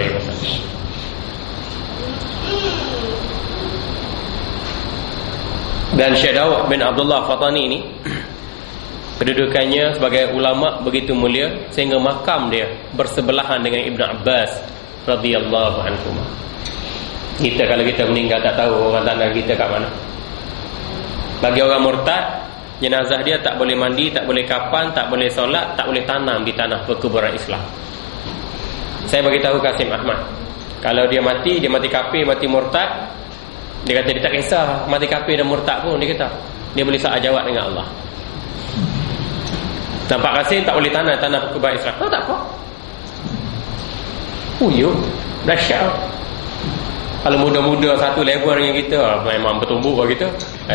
alaihi wasallam. Dan Syekh Daud bin Abdullah Fatani ini kedudukannya sebagai ulama begitu mulia sehingga makam dia bersebelahan dengan Ibn Abbas radhiyallahu anhu. Kita kalau kita meninggal tak tahu orang tanah kita kat mana. Bagi orang murtad, jenazah dia tak boleh mandi, tak boleh kapan, tak boleh solat, tak boleh tanam di tanah perkuburan Islam. Saya bagi tahu Kasim Ahmad, kalau dia mati kafir, mati murtad, dia kata dia tak kisah mati kafir dan murtad pun, dia kata dia boleh saat jawab dengan Allah. Nampak Kasim tak boleh tanah perkuburan Islam. Tak apa. Dahsyat. Kalau muda-muda satu level dengan kita, memang bertumbuk bagi kita.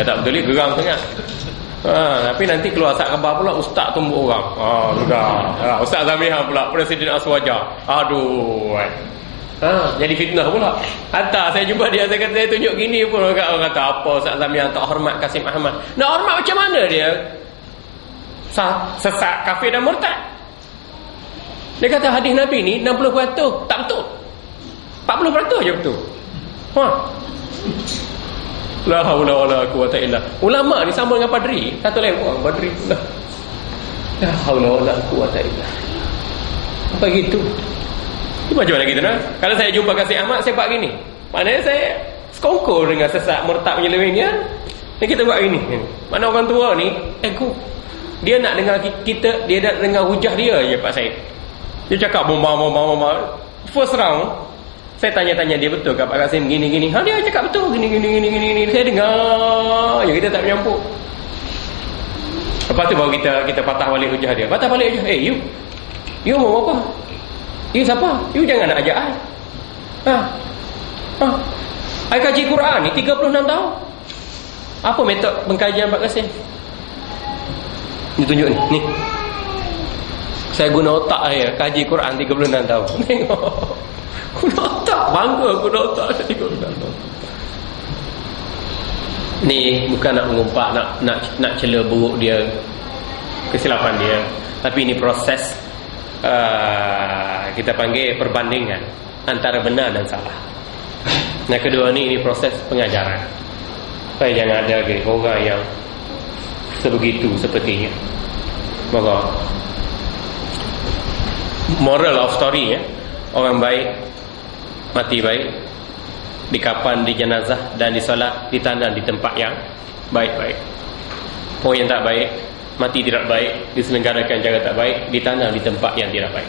Tak betul geram sangat. Tapi nanti keluar asap khabar pula, ustaz tumbuk orang. Geram. Ustaz Zamihan pula, Presiden Aswaja. Aduh. Jadi fitnah pula. Hatta saya jumpa dia, saya kata saya tunjuk gini pun orang kata apa Ustaz Zamihan tak hormat Kasim Ahmad. Nak hormat macam mana dia? Sesat, kafir dan murtad. Dia kata hadis Nabi ni 60% tak betul. 40% je betul. La haula wala quwwata illa. Ulama ni sama dengan padri, satu lain orang padri. La haula wala quwwata illa. Apa gitu? Macam mana kita nak? Kalau saya jumpa Kasim Ahmad, saya buat gini. Maknanya saya sekongkol dengan sesat murtad menyelewengnya. Dan kita buat gini. Mana orang tua ni ego. Dia nak dengar kita, dia nak dengar hujah dia je Pak Said. Dia cakap bomba. First round saya tanya-tanya dia, betul ke Pak Kasim gini-gini? Dia cakap betul gini. Saya dengar je, kita tak menyampuk. Lepas tu baru kita patah balik hujah dia. Patah balik hujah. You mau apa? You siapa? You jangan nak ajak I kaji Quran ni 36 tahun. Apa metod pengkajian Pak Kasim? Ni tunjuk ni. Saya guna otak saya kaji Quran 36 tahun. Tengok. Guna otak, bangga guna otak 36 tahun. Ni bukan nak mengumpat, nak cela buruk dia, kesilapan dia, tapi ini proses kita panggil perbandingan antara benar dan salah. Yang kedua ni proses pengajaran. Supaya jangan ada orang yang sebegitu sepertinya. Maka moral of story orang baik mati baik, dikapan di jenazah dan disolat, ditandang di tempat yang baik-baik. Orang yang tak baik, mati tidak baik, diselenggarakan cara tak baik, ditandang di tempat yang tidak baik.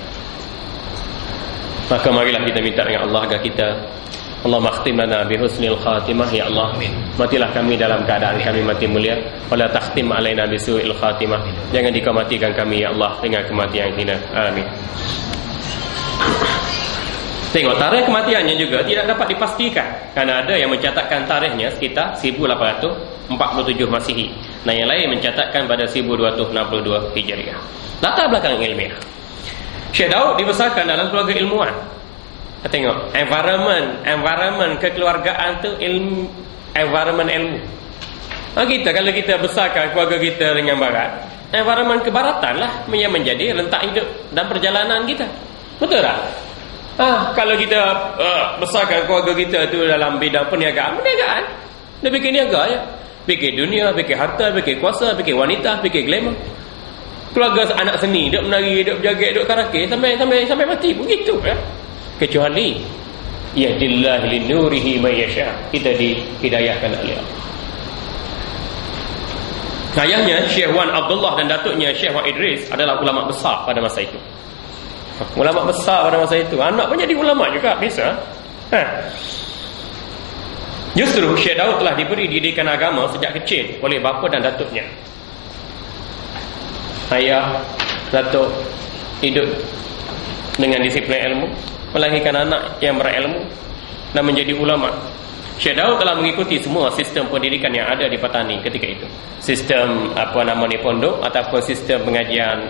Maka marilah kita minta dengan Allah agar kita, Allah makhtim lana bihusnil khatimah, ya Allah, matilah kami dalam keadaan kami mati mulia, wala takhtim alaina bisu'il khatimah, jangan dikau matikan kami ya Allah dengan kematian hina. Amin. Tengok tarikh kematiannya juga tidak dapat dipastikan, kerana ada yang mencatatkan tarikhnya sekitar 1847 Masihi, dan yang lain mencatatkan pada 1262 Hijriah. Latar belakang ilmiah. Syekh Daud dibesarkan dalam keluarga ilmuwan. Tengok, environment kekeluargaan tu environment ilmu. Kita kalau kita besarkan keluarga kita dengan barat, environment kebaratan lah yang menjadi rentak hidup dan perjalanan kita. Betul tak? Kalau kita besarkan keluarga kita tu dalam bidang perniagaan, dia fikir niaga je. Fikir dunia, fikir harta, fikir kuasa, fikir wanita, fikir glamour. Keluarga anak seni, duk menari, duk berjagat, duk karaoke sampai mati begitu ya. Kecuali yahdillahu linurihi may yasha, kita dihidayahkan oleh Allah. Ayahnya Syekh Wan Abdullah dan datuknya Syekh Wan Idris adalah ulama besar pada masa itu. Ulama besar pada masa itu. Anak pun jadi ulama juga, bisa. Justru Syekh Daud telah diberi didikan agama sejak kecil oleh bapa dan datuknya. Ayah, datuk hidup dengan disiplin ilmu, melahirkan anak yang berilmu dan menjadi ulama. Syekh Daud telah mengikuti semua sistem pendidikan yang ada di Patani ketika itu. Sistem pondok ataupun sistem pengajian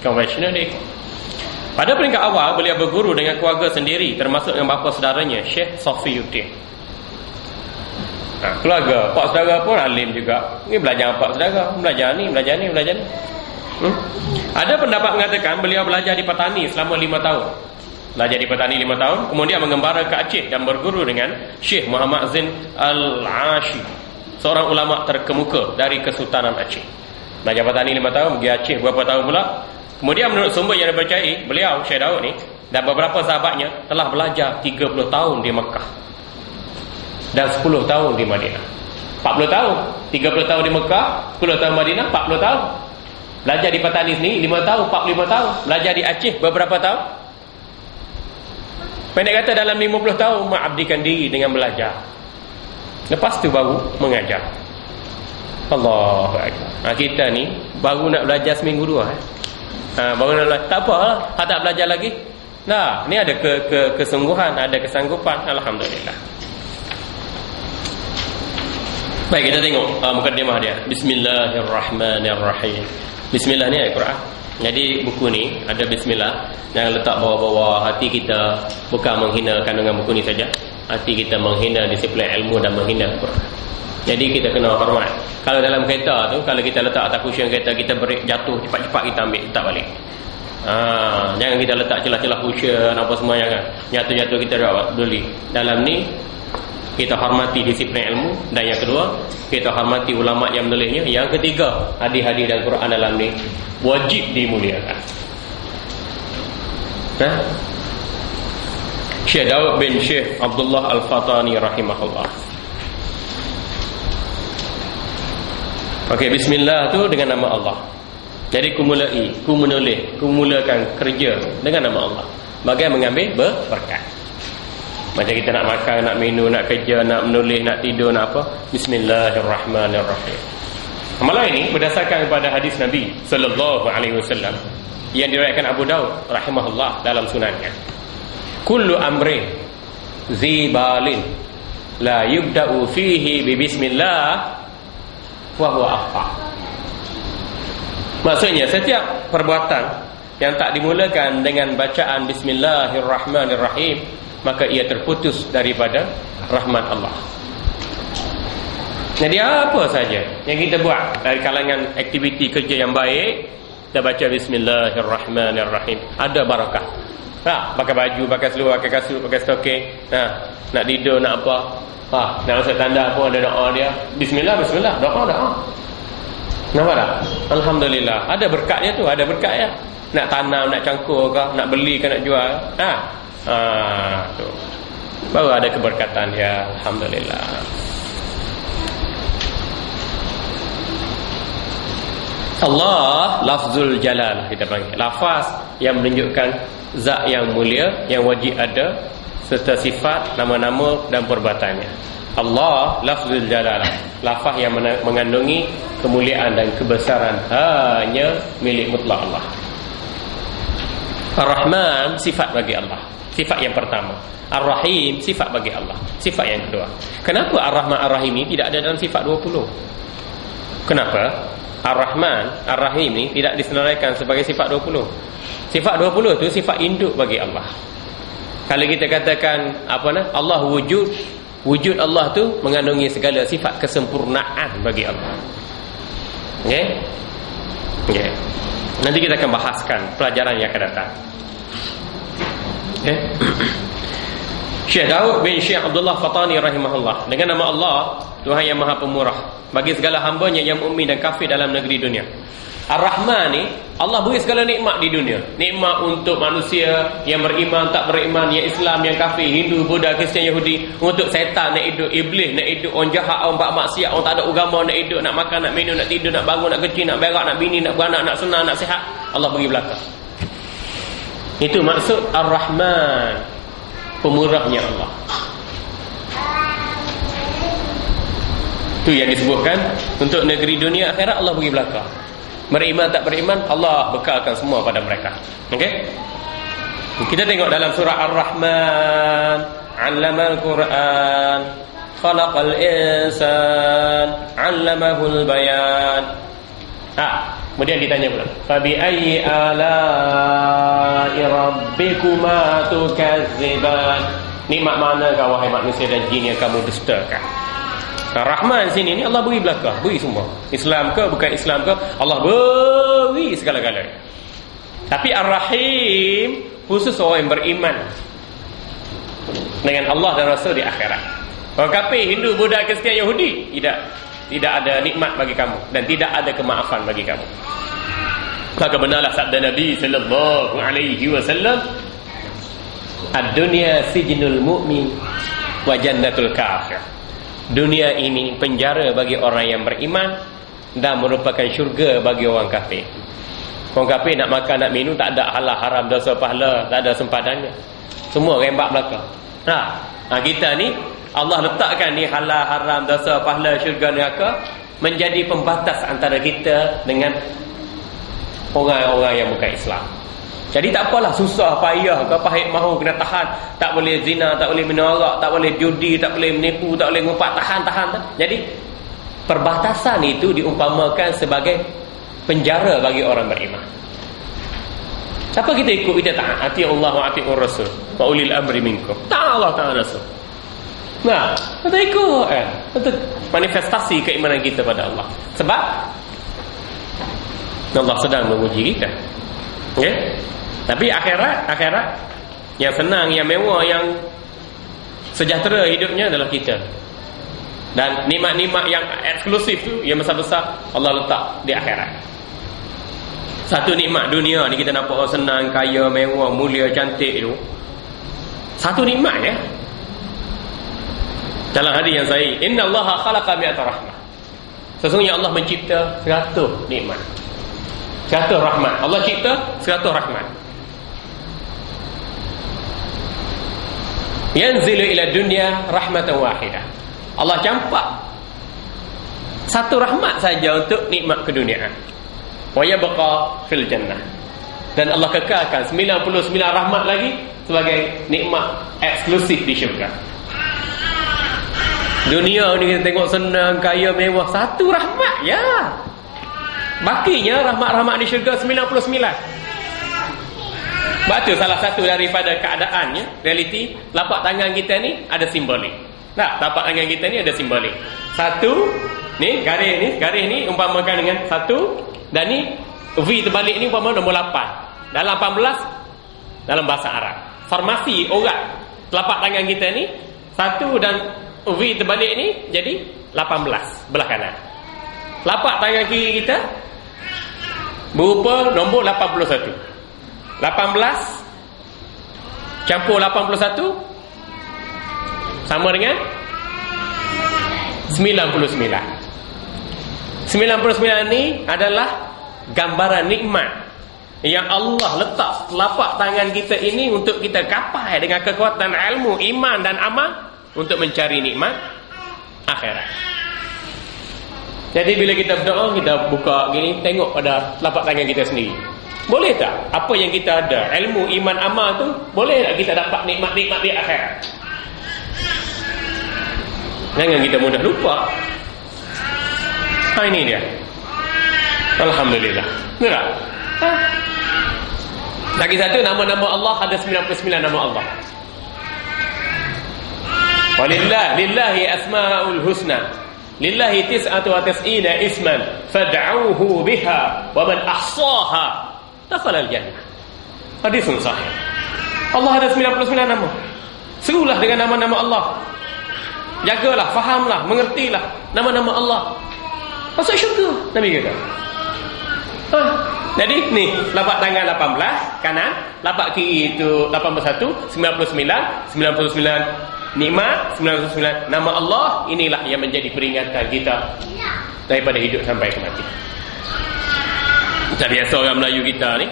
konvensional dia. Pada peringkat awal, beliau berguru dengan keluarga sendiri, termasuk dengan bapa saudaranya Syekh Safiyuddin. Keluarga, pak saudara pun alim juga. Ini belajar pak saudara, belajar ni. Ada pendapat mengatakan beliau belajar di Patani selama 5 tahun. Belajar di petani 5 tahun, kemudian mengembara ke Aceh dan berguru dengan Syekh Muhammad Zain Al-Ashi, seorang ulama terkemuka dari Kesultanan Aceh. Belajar petani 5 tahun, pergi Aceh berapa tahun pula. Kemudian menurut sumber yang dipercayai, beliau Syekh Daud ni dan beberapa sahabatnya telah belajar 30 tahun di Mekah dan 10 tahun di Madinah. 40 tahun, 30 tahun di Mekah, 10 tahun Madinah, 40 tahun. Belajar di petani sini 5 tahun, 45 tahun. Belajar di Aceh beberapa tahun. Pendek kata dalam 50 tahun mengabdikan diri dengan belajar. Lepas tu baru mengajar. Allahu Akbar. Kita ni baru nak belajar seminggu 2. Baru nak belajar. Tak apa, tak belajar lagi. Nah, ni ada kesungguhan, ada kesanggupan. Alhamdulillah. Baik, kita tengok mukadimah dia. Bismillahirrahmanirrahim. Bismillah ni ayat Quran. Jadi buku ni ada bismillah, jangan letak bawah-bawah hati kita, bukan menghina kandungan buku ni saja. Hati kita menghina disiplin ilmu dan menghina Quran. Jadi kita kena hormat. Kalau dalam kereta tu, kalau kita letak atas cushion kereta, kita break jatuh, cepat-cepat kita ambil, letak balik. Jangan kita letak celah-celah cushion apa semua, jangan. Jatuh-jatuh kita dah beli. Dalam ni kita hormati disiplin ilmu, dan yang kedua kita hormati ulama yang menulisnya. Yang ketiga, hadis-hadis dan Quran dalam ni wajib dimuliakan. Syekh Daud bin Syekh Abdullah Al-Fatani rahimahullah. Okey, bismillah tu dengan nama Allah. Jadi ku mulakan kerja dengan nama Allah. Bagaimana mengambil berkat. Macam kita nak makan, nak minum, nak kerja, nak menulis, nak tidur, nak apa, bismillahirrahmanirrahim. Amalan ini berdasarkan kepada hadis Nabi sallallahu alaihi wasallam yang diriwayatkan Abu Daud rahimahullah dalam sunannya. Kullu amrin zibalin la yubda'u fihi bi bismillah wa huwa akhfa. Maksudnya setiap perbuatan yang tak dimulakan dengan bacaan bismillahirrahmanirrahim, maka ia terputus daripada rahmat Allah. Jadi apa saja yang kita buat dari kalangan aktiviti kerja yang baik, kita baca bismillahirrahmanirrahim, ada barakah. Pakai baju, pakai seluar, pakai kasut, pakai stoking, nak tidur, nak apa, nak masuk tanda pun ada doa dia. Bismillah, doa. Nampak tak? Alhamdulillah, ada berkatnya tu, ada berkat ya. Nak tanam, nak cangkur ke, nak beli ke, nak jual, tu baru ada keberkatan ya. Alhamdulillah. Allah lafzul jalal, kita panggil lafaz yang menunjukkan zat yang mulia, yang wajib ada, serta sifat, nama-nama dan perbuatannya. Allah lafzul jalal, lafaz yang mengandungi kemuliaan dan kebesaran hanya milik mutlak Allah. Ar-Rahman sifat bagi Allah, sifat yang pertama. Ar-Rahim sifat bagi Allah, sifat yang kedua. Kenapa Ar-Rahman Ar-Rahim ini tidak ada dalam sifat 20? Kenapa Ar-Rahman Ar-Rahim ini tidak disenaraikan sebagai sifat 20? Sifat 20 tu sifat induk bagi Allah. Kalau kita katakan Allah wujud, wujud Allah tu mengandungi segala sifat kesempurnaan bagi Allah. Okey. Nanti kita akan bahaskan pelajaran yang akan datang. Syekh Daud bin Syekh Abdullah Fatani rahimahullah, dengan nama Allah, Tuhan yang Maha Pemurah bagi segala hambanya yang mukmin dan kafir dalam negeri dunia. Ar-Rahman ni, Allah beri segala nikmat di dunia. Nikmat untuk manusia yang beriman, tak beriman, yang Islam, yang kafir, Hindu, Buddha, Kristian, Yahudi. Untuk setan nak hidup, iblis nak hidup, orang jahat, orang buat maksiat, orang tak ada agama nak hidup, nak makan, nak minum, nak tidur, nak bangun, nak kecil, nak berak, nak bini, nak beranak, nak senang, nak sihat. Allah beri belakang. Itu maksud Ar-Rahman, pemurahnya Allah. Itu yang disebutkan untuk negeri dunia akhirat Allah beri belakang. Beriman tak beriman, Allah bekalkan semua pada mereka. Okey? Kita tengok dalam surah Ar-Rahman, 'allamal Quran, khalaqal insan, 'allamahul bayan. Kemudian ditanya pula, fa bi ayyi ala'i rabbikuma tukadziban. Nikmat manakah wahai manusia dan jin yang kamu dustakan? Rahman sini ni Allah beri belakang, beri semua. Islam ke bukan Islam ke, Allah beri segala-galanya. Tapi Ar-Rahim khusus orang yang beriman dengan Allah dan Rasul di akhirat. Orang kafir, Hindu, Buddha, Kristian, Yahudi, tidak ada nikmat bagi kamu dan tidak ada kemaafan bagi kamu. Maka benarlah sabda Nabi sallallahu alaihi wasallam, ad-dunya sijnul mu'min wa jannatul kafir. Dunia ini penjara bagi orang yang beriman dan merupakan syurga bagi orang kafir. Orang kafir nak makan, nak minum, tak ada halal haram, dosa pahala, tak ada sempadannya. Semua rembak belaka. Kita ni Allah letakkan ni halal haram, dosa pahala, syurga, neraka menjadi pembatas antara kita dengan orang-orang yang bukan Islam. Jadi tak apalah susah payah ke pahit mahu kena tahan, tak boleh zina, tak boleh minum arak, tak boleh judi, tak boleh menipu, tak boleh ngumpat, tahan. Jadi perbatasan itu diumpamakan sebagai penjara bagi orang beriman. Siapa kita ikut? Kita taat. Ati Allah wa atiur Rasul wa ulil amri minkum. Taat Allah, taat Rasul. Nah, kita ikut itu manifestasi keimanan kita pada Allah. Sebab Allah sedang menguji kita. Ya. Tapi akhirat yang senang, yang mewah, yang sejahtera hidupnya adalah kita. Dan nikmat-nikmat yang eksklusif tu, yang besar-besar, Allah letak di akhirat. Satu nikmat dunia ni kita nampak orang senang, kaya, mewah, mulia, cantik tu. Satu nikmat ya. Dalam hadis yang sahih, innallaha khalaqa mi'ata rahmah. Sesungguhnya Allah mencipta 100 nikmat. 100 rahmat. Allah cipta 100 rahmat. Yanzilu ila dunya rahmatan wahidah. Allah campak satu rahmat saja untuk nikmat keduniaan. Wa yabqa fil jannah. Dan Allah kekalkan 99 rahmat lagi sebagai nikmat eksklusif di syurga. Dunia ni kita tengok senang, kaya, mewah, satu rahmat ya. Bakinya rahmat-rahmat di syurga 99. Sebab tu salah satu daripada keadaannya, realiti, tapak tangan kita ni ada simbolik. Tak, tapak tangan kita ni ada simbolik. Satu, ni garis ni umpamakan dengan satu, dan ni V terbalik ni umpama nombor 8. Dalam 18 dalam bahasa Arab. Formasi orang telapak tangan kita ni satu dan V terbalik ni jadi 18 belah kanan. Telapak tangan kiri kita berupa nombor 81. 18 campur 81 sama dengan 99. 99 ni adalah gambaran nikmat yang Allah letak telapak tangan kita ini untuk kita capai dengan kekuatan ilmu, iman dan amal untuk mencari nikmat akhirat. Jadi bila kita berdoa, kita buka gini, tengok pada telapak tangan kita sendiri. Boleh tak apa yang kita ada, ilmu, iman, amal tu, boleh tak kita dapat nikmat-nikmat di akhirat? Jangan kita mudah lupa. Ini dia. Alhamdulillah. Benar? Lagi satu, nama-nama Allah ada 99 nama Allah. Lillahi asma'ul husna. Lillahi 99 isman fad'uuhu biha wa man ahsaha dakhala al-jannah. Hadisun sahih. Allah ada 99 nama. Serulah dengan nama-nama Allah. Jagalah, fahamlah, mengertilah nama-nama Allah. Masuk syurga Nabi kata. Jadi ni telapak tangan 18 kanan, telapak kiri itu 81, 99 nikmat, 99 nama Allah. Inilah yang menjadi peringatan kita daripada hidup sampai kematian. Macam biasa orang Melayu kita ni,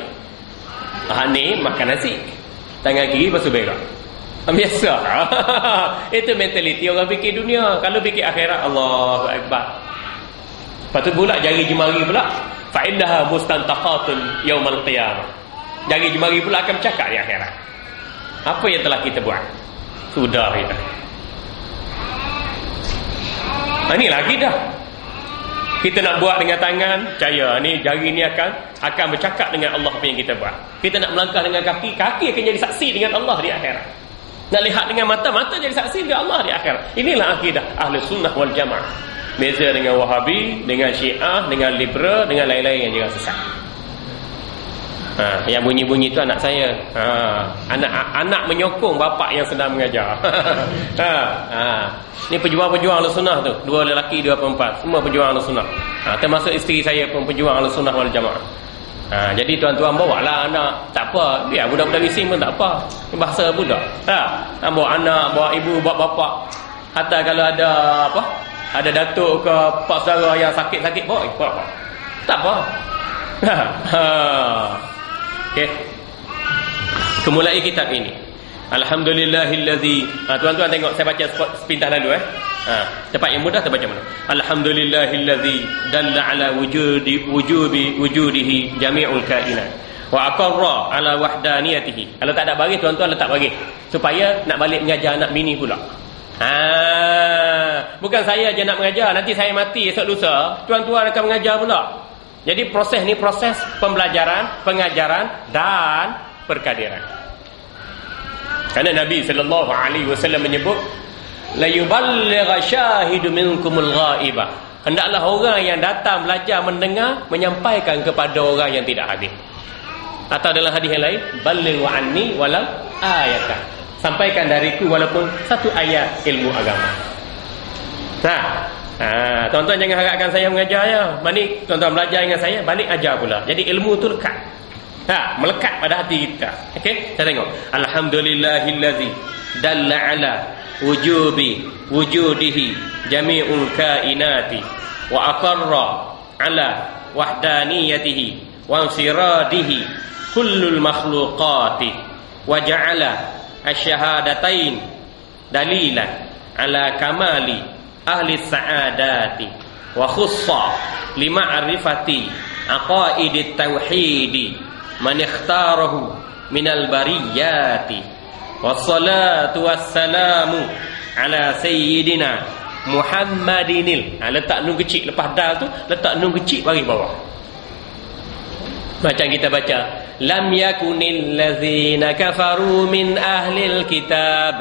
ni makan nasi, tangan kiri basuh berak. Biasa. Itu mentaliti orang fikir dunia. Kalau fikir akhirat, Allahu Akbar. Lepas tu pula jari jemari pula, fa innaha mustantaqatun yaumal qiyamah. Jari jemari pula akan bercakap di akhirat. Apa yang telah kita buat? Sudah kita. Ini lagi dah. Kita nak buat dengan tangan, percaya ni jari ni akan bercakap dengan Allah apa yang kita buat. Kita nak melangkah dengan kaki, kaki akan jadi saksi dengan Allah di akhirat. Nak lihat dengan mata, mata jadi saksi dengan Allah di akhirat. Inilah akidah Ahli Sunnah wal Jamaah. Beza dengan Wahabi, dengan Syiah, dengan Liberal, dengan lain-lain yang juga sesat. Yang bunyi-bunyi itu anak saya. Anak menyokong bapak yang sedang mengajar. Ni pejuang-pejuang Ahlussunnah tu. 2 lelaki, 2 perempuan. Semua pejuang Ahlussunnah. Termasuk isteri saya pun pejuang Ahlussunnah wal Jamaah. Jadi tuan-tuan bawalah anak. Tak apa. Biar budak-budak bising pun tak apa. Ini bahasa budak. Bawa anak, bawa ibu, bawa bapak. Hatta kalau ada apa? Ada datuk ke pak saudara yang sakit-sakit, bawa. Tak apa. Okey. Kemulai kitab ini. Alhamdulillahillazi. Tuan-tuan tengok saya baca sepintas lalu cepat yang mudah terbaca mana? Alhamdulillahillazi dalla ala wujudihi jami'ul kainat wa aqarra ala wahdaniyatihi. Kalau tak ada baris tuan-tuan letak baris supaya nak balik mengajar anak bini pula. Bukan saya je nak mengajar, nanti saya mati esok lusa tuan-tuan akan mengajar pula. Jadi proses ni proses pembelajaran, pengajaran dan perkadiran. Karena Nabi sallallahu alaihi wasallam menyebut la yuballigha syahidu minkumul ghaibah. Hendaklah orang yang datang belajar mendengar menyampaikan kepada orang yang tidak hadir. Atau dalam hadis yang lain, ballighu anni walau ayatan. Sampaikan dariku walaupun satu ayat ilmu agama. Tuan-tuan jangan harapkan saya mengajar ya. Balik tuan-tuan belajar dengan saya, balik ajar pula. Jadi ilmu tu lekat. Melekat pada hati kita. Okey, kita tengok. Alhamdulillahillazi dalla ala wujudihi jami'ul kainati wa aqarra ala wahdaniyatihi wa insiradihi kullul makhluqati wa ja'ala asyhadatain dalilan ala kamali ahli sa'adati wa khussa lima'rifati aqaidit tauhidi man ikhtarahu minal bariyati wassalatu wassalamu ala sayyidina Muhammadinil. Letak nun kecil lepas dal tu, letak nun kecil bagi bawah. Macam kita baca lam yakunil ladzina kafaru min ahlil kitab.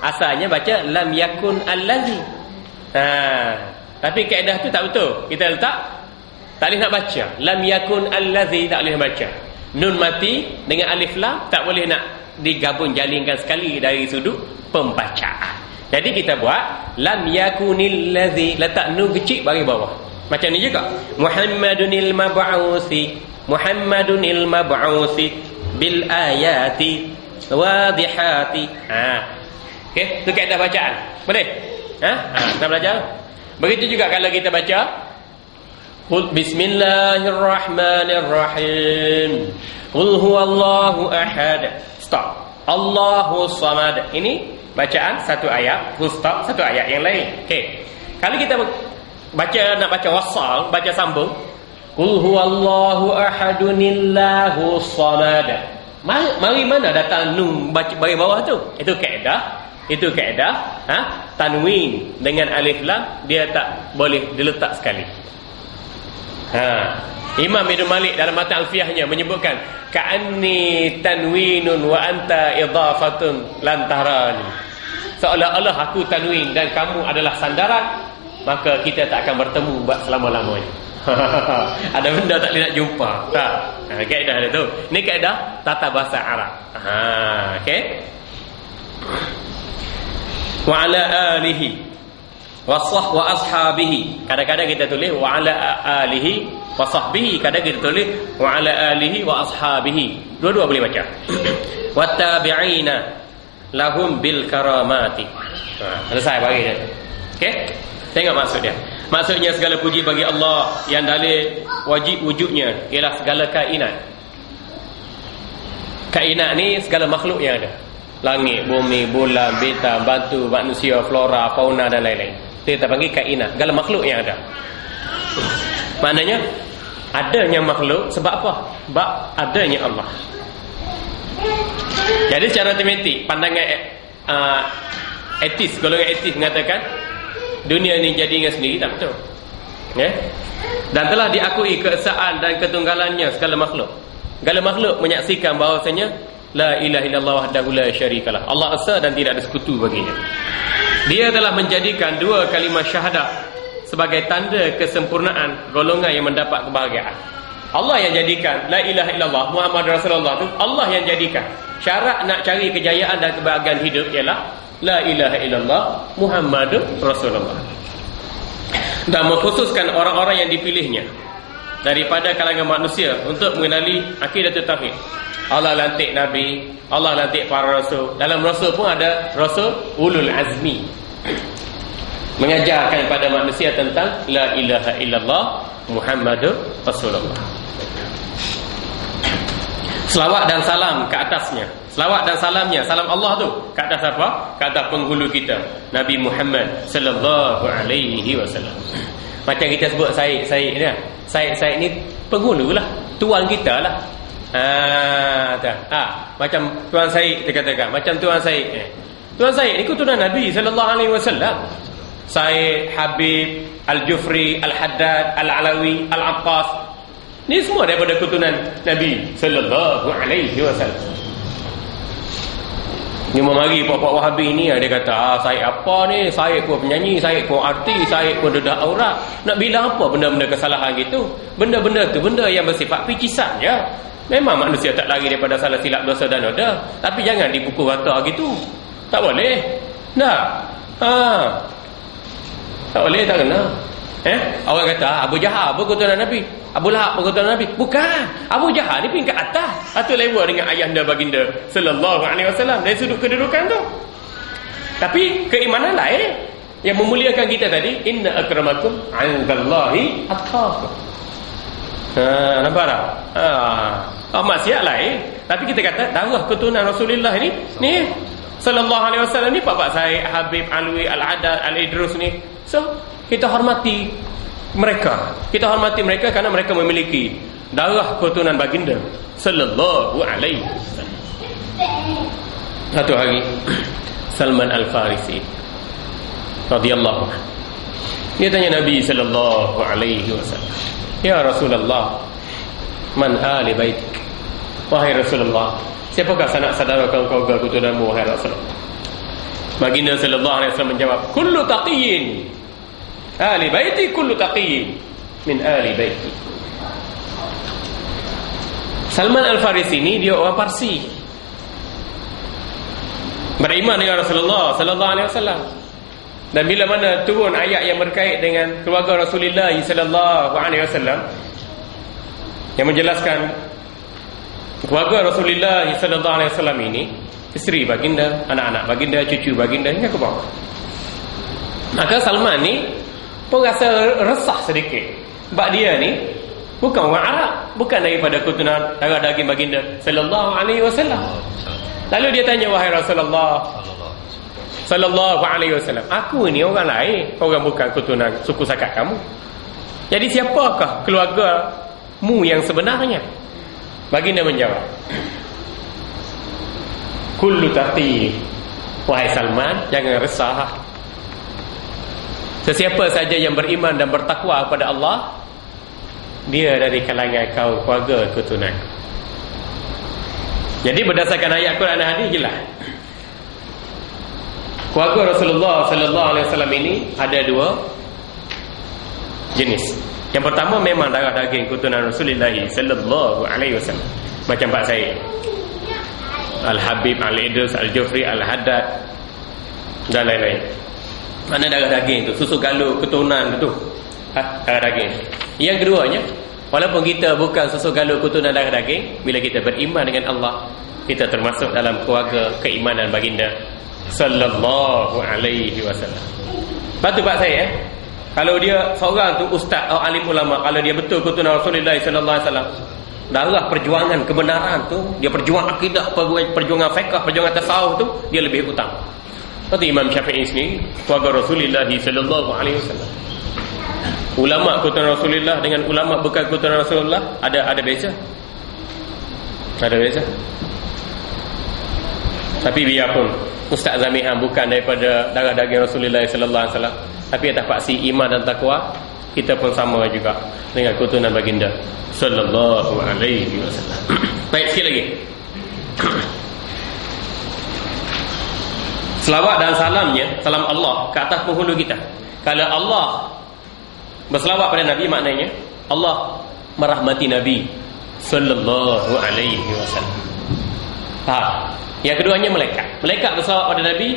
Asalnya baca lam yakun allazi. Tapi kaedah tu tak betul. Kita letak tak boleh nak baca. Lam yakun allazi tak boleh baca. Nun mati dengan alif lam tak boleh nak digabung jalinkan sekali dari sudut pembacaan. Jadi kita buat lam yakunil ladzi, letak nun kecil bagi bawah. Macam ni juga. Muhammadunil mab'usi bil ayati wadihati. Okey, tu kaedah bacaan. Boleh? Kita belajar. Begitu juga kalau kita baca Bismillahirrahmanirrahim. Qul huwallahu ahad. Stop. Allahu samad. Ini bacaan satu ayat, full stop, satu ayat yang lain. Okey. Kalau kita baca nak baca wasal, baca sambung, Qul huwallahu ahadunillahu samad. Mari mana datang nun baca bagi bawah tu? Itu kaedah. Tanwin dengan alif lam dia tak boleh diletak sekali. Imam Ibn Malik dalam matan alfiyahnya menyebutkan ka'anni tanwinun wa anta idhafatun lan tarani. Seolah-olah aku tanwin dan kamu adalah sandaran, maka kita tak akan bertemu buat selama-lamanya. Ada benda tak boleh nak jumpa. Tak. Kaedah dia tu. Ini kaedah tata bahasa Arab. Okey. Wa ala alihi wa ashabihi. Kadang-kadang kita tulis wa ala alihi wa sahbihi, kadang kita tulis wa ala alihi wa ashabihi. Dua-dua boleh baca. Wa tabi'ina lahum bil karamati. Selesai bagi dia. Okey? Tengok maksud dia. Maksudnya segala puji bagi Allah yang dalil wajib wujudnya ialah segala kainat. Kainat ni segala makhluk yang ada. Langit, bumi, bulan, bintang, batu, manusia, flora, fauna dan lain-lain. Kita panggil kainat, segala makhluk yang ada. Maknanya adanya makhluk sebab apa? Sebab adanya Allah. Jadi secara matematik, pandangan etis, golongan etis mengatakan dunia ini jadi dengan sendiri, tak betul. Dan telah diakui keesaan dan ketunggalannya segala makhluk. Segala makhluk menyaksikan bahawasanya la ilaha illallah wahdahu la syarikalah. Allah esa dan tidak ada sekutu baginya. Dia telah menjadikan dua kalimah syahadah sebagai tanda kesempurnaan golongan yang mendapat kebahagiaan. Allah yang jadikan la ilaha illallah Muhammad Rasulullah tu, Allah yang jadikan. Syarat nak cari kejayaan dan kebahagiaan hidup ialah la ilaha illallah Muhammadur Rasulullah. Dan mengkhususkan orang-orang yang dipilihnya daripada kalangan manusia untuk mengenali akidah tauhid. Allah lantik Nabi, Allah lantik para rasul. Dalam rasul pun ada rasul ulul azmi, mengajarkan kepada manusia tentang la ilaha illallah Muhammadur Rasulullah. Selawat dan salam ke atasnya. Selawat dan salamnya, salam Allah tu ke atas apa? Ke atas penghulu kita, Nabi Muhammad sallallahu alaihi wasallam. Macam kita sebut Said ni. Said ni penghulu lah, tuan kita lah. Macam Tuan Said dia katakan, macam Tuan Said. Tuan Said ni keturunan Nabi sallallahu alaihi wasallam. Said, Habib, Al-Jufri, Al-Haddad, Al-Alawi, Al-Abbas. Ni semua daripada keturunan Nabi sallallahu alaihi wasallam. Ni memari puak-puak Wahabi ni dia kata, Said apa ni? Said pun penyanyi, Said pun artis, Said pun dedah aurat. Nak bilang apa benda-benda kesalahan gitu? Benda-benda tu benda yang bersifat picisan je. Memang manusia tak lari daripada salah silap, dosa dan noda, tapi jangan dipukul rata gitu. Tak boleh. Tak boleh, tak kena. Orang kata Abu Jahal pun keturunan Nabi, Abu Lahab pun keturunan Nabi. Bukan. Abu Jahal ni peringkat atas, atau level dengan ayahanda baginda sallallahu alaihi wasallam dari sudut kedudukan tu. Tapi keimanan lain yang memuliakan kita tadi, inna akramakum 'indallahi atqakum. Nampak tak? Maksiat lain. Tapi kita kata darah keturunan Rasulullah ni sallallahu alaihi wasallam ni, Pak Said, Habib, Alwi, Al-Haddad, Al-Idrus ni. So kita hormati mereka. Kita hormati mereka kerana mereka memiliki darah keturunan baginda sallallahu alaihi wasallam. Satu hari Salman Al-Farisi radhiyallahu anhu, dia tanya Nabi sallallahu alaihi wasallam, ya Rasulullah, man ali baitik? Wahai Rasulullah, siapakah sanak saudara keluarga keturunanmu wahai Rasulullah? Baginda sallallahu alaihi wasallam menjawab, kullu taqiyyin ahli baiti, kullu taqiyyin min ahli baiti. Salman Al-Farisi ni dia orang Parsi, beriman dengan Rasulullah sallallahu alaihi wasallam. Dan bila mana turun ayat yang berkait dengan keluarga Rasulullah sallallahu alaihi wasallam yang menjelaskan keluarga Rasulullah sallallahu alaihi wasallam ini, isteri baginda, anak-anak baginda, cucu baginda hingga ke bawah, maka Salman ni pun rasa resah sedikit. Sebab dia ni bukan orang Arab, bukan daripada keturunan darah daging baginda sallallahu alaihi wasallam. Lalu dia tanya, wahai Rasulullah sallallahu alaihi wasallam, aku ni orang lain, orang bukan keturunan suku sakat kamu. Jadi siapakah keluargamu yang sebenarnya? Baginda menjawab, kullu taqi. Wahai Salman, jangan resah. Sesiapa saja yang beriman dan bertakwa kepada Allah, dia dari kalangan kaum keluarga keturunan. Jadi berdasarkan ayat Quran dan hadis jelas, keluarga Rasulullah sallallahu alaihi wasallam ini ada dua jenis. Yang pertama memang darah daging keturunan Rasulullah sallallahu alaihi wasallam, macam Pak Said, Al-Habib, Al-Idrus, Al-Jufri, Al-Haddad dan lain-lain. Mana darah daging tu, susu galur keturunan tu, darah daging. Yang keduanya, walaupun kita bukan susu galur keturunan darah daging, bila kita beriman dengan Allah, kita termasuk dalam keluarga keimanan baginda sallallahu alaihi wasallam. Lepas tu Pak saya, kalau dia seorang tu ustaz atau alim ulama, kalau dia betul keturunan Rasulullah sallallahu alaihi wasallam, darah perjuangan kebenaran tu, dia perjuang akidah, perjuangan fiqh, perjuangan tasawuf tu, dia lebih utama. Seperti Imam Syafi'i sini, keluarga Rasulullah sallallahu alaihi wasallam. Ulama keturunan Rasulullah dengan ulama bukan keturunan Rasulullah ada beza. Ada beza. Tapi biarpun Ustaz Zamihan bukan daripada darah daging Rasulullah sallallahu alaihi wasallam, tapi atas paksi iman dan takwa, kita pun sama juga dengan keturunan baginda sallallahu alaihi wasallam. Baik, sekali lagi. Selawat dan salamnya, salam Allah ke atas penghulu kita. Kalau Allah berselawat pada Nabi, maknanya Allah merahmati Nabi sallallahu alaihi wasallam. Yang keduanya malaikat. Malaikat berselawat pada Nabi,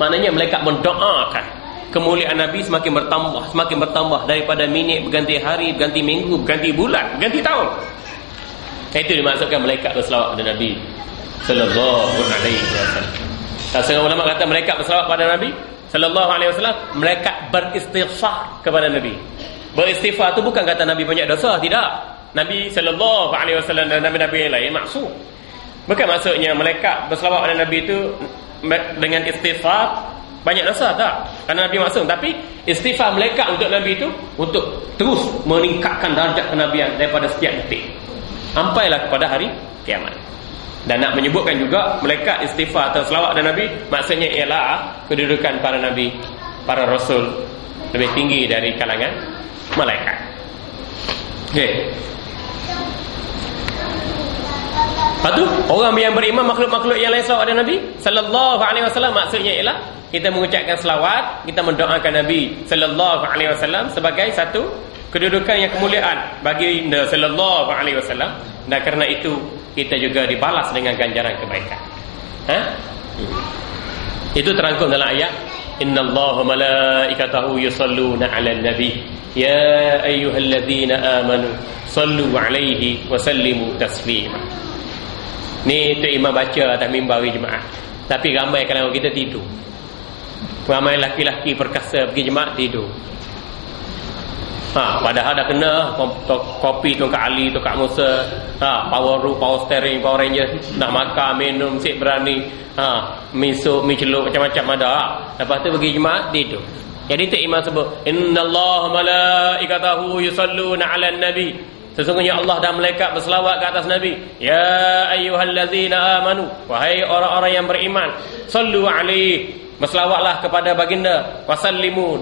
maknanya malaikat mendoakan kemuliaan Nabi semakin bertambah daripada minit berganti hari, berganti minggu, berganti bulan, berganti tahun. Itu dimaksudkan malaikat berselawat pada Nabi sallallahu alaihi wasallam. Setengah ulama kata malaikat berselawat pada Nabi sallallahu alaihi wasallam, malaikat beristighfar kepada Nabi. Beristighfar itu bukan kata Nabi banyak dosa, tidak. Nabi sallallahu alaihi wasallam dan nabi-nabi yang lain maksum. Bukan maksudnya malaikat berselawat pada Nabi itu dengan istighfar banyak dosa, tak. Kerana Nabi maksum. Tapi istighfar malaikat untuk Nabi itu untuk terus meningkatkan darjat kenabian daripada setiap detik sampailah kepada hari kiamat. Dan nak menyebutkan juga malaikat istighfar atau selawat pada Nabi, maksudnya ialah kedudukan para Nabi, para Rasul lebih tinggi dari kalangan malaikat. Okey. Lepas tu, orang yang beriman, makhluk-makhluk yang lain selawat pada Nabi sallallahu alaihi wasallam, maksudnya ialah kita mengucapkan selawat, kita mendoakan Nabi sallallahu alaihi wasallam sebagai satu kedudukan yang kemuliaan bagi Nabi sallallahu alaihi wasallam, dan kerana itu kita juga dibalas dengan ganjaran kebaikan. Itu terangkum dalam ayat innallaha malaikatahu yusalluna 'alan nabi ya ayyuhalladzina amanu sallu 'alaihi wa sallimu taslima. Ni tu imam baca atas mimbar jemaah, tapi ramai kalangan kita tidur. Ramai laki-laki perkasa pergi jemaah tidur. Padahal dah kena kopi tu Kak Ali, tu Kak Musa, power room, power steering, power ranger, nak makan, minum, sik berani, mi sup, mi celup, macam-macam ada. Lepas tu pergi jemaah tidur. Jadi tu imam sebut innallaha malaikatahu yusalluna 'alan nabi. Sesungguhnya Allah dan malaikat berselawat ke atas Nabi. Ya ayyuhallazina amanu, wahai orang-orang yang beriman, sallu alaihi, berselawatlah kepada baginda, wasallimu,